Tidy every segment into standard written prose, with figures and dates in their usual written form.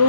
2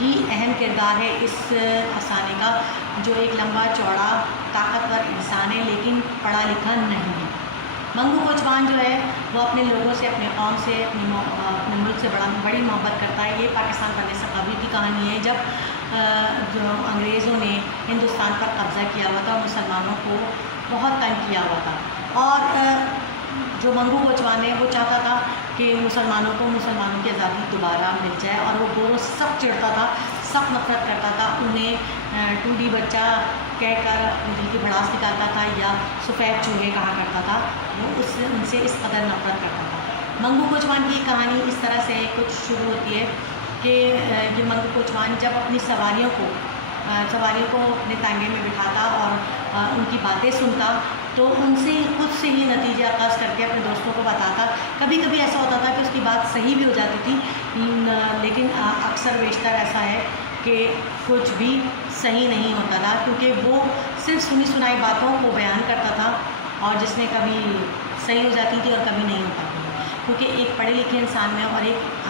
ہی اہم کردار ہے اس افسانے کا، جو ایک لمبا چوڑا طاقتور انسان ہے لیکن پڑھا لکھا نہیں ہے۔ منگو کوچوان جو ہے وہ اپنے لوگوں سے، اپنے قوم سے، اپنے ملک سے بڑی محبت کرتا ہے۔ یہ پاکستان بننے سے قبل کی کہانی ہے، جب جو انگریزوں نے ہندوستان پر قبضہ کیا ہوا تھا اور مسلمانوں کو بہت تنگ کیا ہوا تھا، اور جو منگو کوچوان ہے وہ چاہتا تھا کہ مسلمانوں کی آزادی دوبارہ مل جائے، اور وہ گوروں سے سخت چڑھتا تھا، سخت نفرت کرتا تھا، انہیں ٹوڈی بچہ کہہ کر اپنے دل کی بھڑاس نکالتا تھا، یا سفید چوہے کہا کرتا تھا، وہ ان سے اس قدر نفرت کرتا تھا۔ منگو کوچوان کی کہانی اس طرح سے کچھ شروع ہوتی ہے کہ یہ منگو کوچوان جب اپنی سواریوں کو اپنے تانگے میں بٹھاتا اور ان کی باتیں سنتا تو ان سے خود سے ہی نتیجہ اخذ کر کے اپنے دوستوں کو بتاتا۔ کبھی کبھی ایسا ہوتا تھا کہ اس کی بات صحیح بھی ہو جاتی تھی، لیکن اکثر بیشتر ایسا ہے کہ کچھ بھی صحیح نہیں ہوتا تھا، کیونکہ وہ صرف سنی سنائی باتوں کو بیان کرتا تھا، اور جس میں کبھی صحیح ہو جاتی تھی اور کبھی نہیں ہو پاتی، کیونکہ ایک پڑھے لکھے انسان میں اور ایک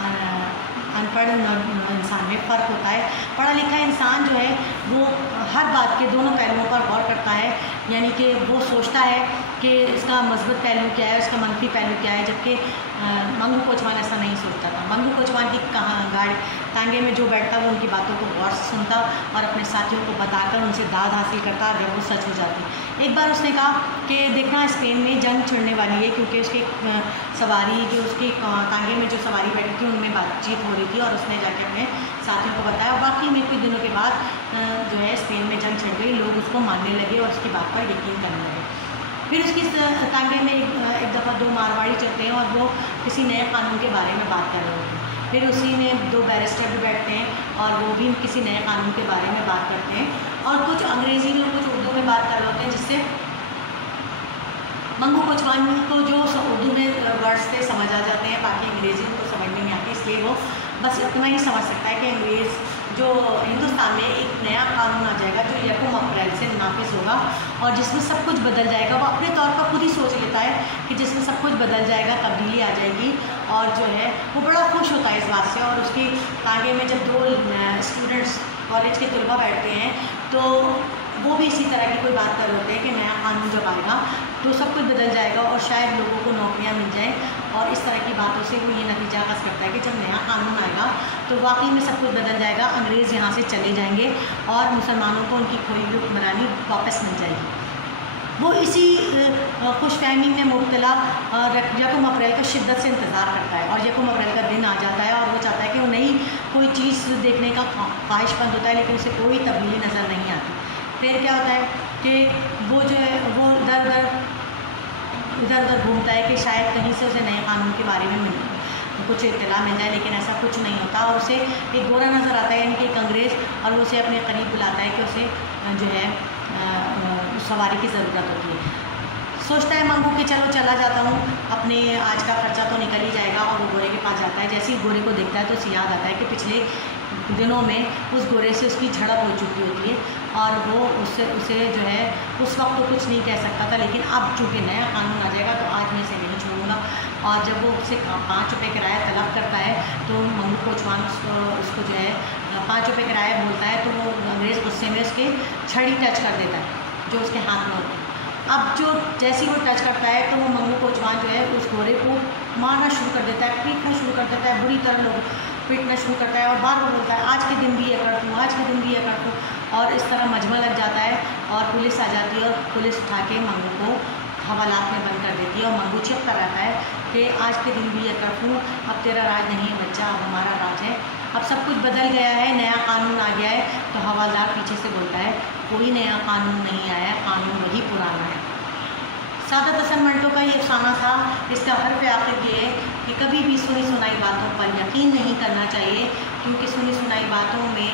ان پڑھ انسان میں فرق ہوتا ہے۔ پڑھا لکھا انسان جو ہے وہ ہر بات کے دونوں پہلوؤں پر غور کرتا ہے، یعنی کہ وہ سوچتا ہے کہ اس کا مثبت پہلو کیا ہے، اس کا منفی پہلو کیا ہے، جبکہ منگو کوچوان ایسا نہیں سوچتا تھا۔ منگو کوچوان کی گاڑی تانگے میں جو بیٹھتا وہ ان کی باتوں کو غور سے سنتا اور اپنے ساتھیوں کو بتا کر ان سے داد حاصل کرتا اگر وہ سچ ہو جاتی۔ ایک بار اس نے کہا کہ دیکھنا اسپین میں جنگ چھڑنے والی ہے، کیونکہ اس کی سواری جو اس کی تانگے میں جو سواری بیٹھی تھی ان میں بات چیت ہو رہی تھی، اور اس نے جا کے اپنے ساتھیوں کو بتایا، اور باقی میں کچھ دنوں کے بعد جو ہے اسپین میں جنگ چھڑ گئی، لوگ اس کو ماننے لگے اور اس کی بات پر یقین کرنے لگے۔ پھر اس کی تانگے میں ایک دفعہ دو مارواڑی چلتے ہیں اور وہ کسی نئے قانون کے بارے میں بات کر رہے ہوتے ہیں۔ پھر اسی میں دو بیرسٹر بھی بیٹھتے ہیں اور وہ بھی کسی نئے قانون کے بارے میں بات کرتے ہیں، اور کچھ انگریزی میں کچھ اردو میں بات کر رہے ہوتے ہیں، جس سے منگو کوچوان کو جو اردو میں ورڈس تھے سمجھ آ جاتے ہیں، باقی انگریزی کو سمجھ نہیں آتی، اس لیے وہ بس اتنا ہی سمجھ سکتا ہے کہ انگریز جو ہندوستان میں ایک نیا قانون آ جائے گا جو 1 اپریل سے نافذ ہوگا، اور جس میں سب کچھ بدل جائے گا۔ وہ اپنے طور پر خود ہی سوچ لیتا ہے کہ جس میں سب کچھ بدل جائے گا، تبدیلی آ جائے گی، اور جو ہے وہ بڑا خوش ہوتا ہے اس بات سے۔ اور اس کی آگے میں جب دو اسٹوڈنٹس کالج کے طلباء بیٹھتے ہیں تو وہ بھی اسی طرح کی کوئی بات کر رہے ہوتے ہیں کہ نیا قانون جب آئے گا تو سب کچھ بدل جائے گا اور شاید لوگوں کو نوکریاں مل جائیں، اور اس طرح کی باتوں سے وہ یہ نتیجہ اخذ کرتا ہے کہ جب نیا قانون آئے گا تو واقعی میں سب کچھ بدل جائے گا، انگریز یہاں سے چلے جائیں گے اور مسلمانوں کو ان کی کھوئی ہوئی حکمرانی واپس مل جائے گی۔ وہ اسی خوش فہمی میں مبتلا 1 اپریل کا شدت سے انتظار کرتا ہے، اور 1 اپریل کا دن آ جاتا ہے اور وہ چاہتا ہے کہ وہ نئی کوئی چیز دیکھنے کا خواہش مند ہوتا ہے، لیکن اسے کوئی تبدیلی نظر نہیں آتی۔ پھر کیا ہوتا ہے کہ وہ جو ہے وہ ادھر ادھر گھومتا ہے کہ شاید کہیں سے اسے نئے قانون کے بارے میں کچھ اطلاع مل جائے، لیکن ایسا کچھ نہیں ہوتا، اور اسے ایک گورا نظر آتا ہے، یعنی کہ ایک انگریز، اور وہ اسے اپنے قریب بلاتا ہے کہ اسے جو ہے سواری کی ضرورت ہوتی ہے۔ سوچتا ہے منگو کہ چلو چلا جاتا ہوں، اپنے آج کا خرچہ تو نکل ہی جائے گا، اور وہ گورے کے پاس جاتا ہے۔ جیسے ہی گورے کو دیکھتا ہے تو اسے یاد آتا ہے کہ پچھلے دنوں میں اس گورے سے اس کی جھڑپ ہو چکی ہوتی ہے، اور وہ اسے جو ہے اس وقت تو کچھ نہیں کہہ سکتا تھا، لیکن اب چونکہ نیا قانون آ جائے گا تو آج میں اسے نہیں چھوڑوں گا۔ اور جب وہ اسے 5 روپے کرایہ طلب کرتا ہے تو منگو کوچوان اس کو جو ہے 5 روپے کرایہ بولتا ہے، تو وہ انگریز غصے میں اس کے چھڑی ٹچ کر دیتا ہے جو اس کے ہاتھ میں ہوتی ہے۔ اب جو جیسے ہی وہ ٹچ کرتا ہے تو وہ منگو کوچوان جو ہے اس گھوڑے کو مارنا شروع کر دیتا ہے، پیٹنا شروع کر دیتا ہے، بری طرح لوگ پیٹنا شروع کرتا ہے، اور بار بار بولتا ہے آج کے دن بھی یہ کر دوں، آج کے دن بھی یہ کر دوں، اور اس طرح مجمع لگ جاتا ہے، اور پولیس آ جاتی ہے، اور پولیس اٹھا کے منگو کو حوالات میں بند کر دیتی ہے، اور منگو چپ کر رہتا ہے کہ آج کے دن بھی یہ کر دوں، اب تیرا راج نہیں ہے بچہ، اب ہمارا راج ہے، اب سب کچھ بدل گیا ہے، نیا قانون آ گیا ہے۔ تو حوالدار پیچھے سے بولتا ہے کوئی نیا قانون نہیں آیا، قانون وہی پرانا ہے۔ سعادت حسن منٹو کا یہ افسانہ تھا، اس کا حرف آخر یہ ہے کہ کبھی بھی سنی سنائی باتوں پر یقین نہیں کرنا چاہیے، کیونکہ سنی سنائی باتوں میں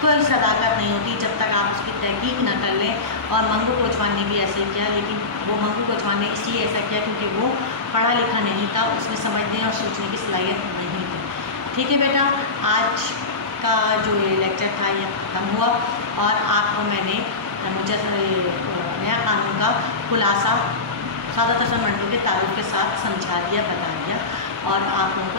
کوئی صداقت نہیں ہوتی جب تک آپ اس کی تحقیق نہ کر لیں، اور منگو کوچوان نے بھی ایسے ہی کیا، لیکن وہ منگو کوچوان نے اس لیے ایسا کیا کیونکہ وہ پڑھا لکھا نہیں تھا، اس میں سمجھنے اور سوچنے کی صلاحیت نہیں تھی۔ ٹھیک ہے بیٹا، آج کا جو یہ لیکچر تھا یہ ختم ہوا، اور آپ کو میں نے نیا قانون کا خلاصہ سعادت حسن منٹو کے تعارف کے ساتھ سمجھا دیا، بتا دیا، اور آپ لوگوں کو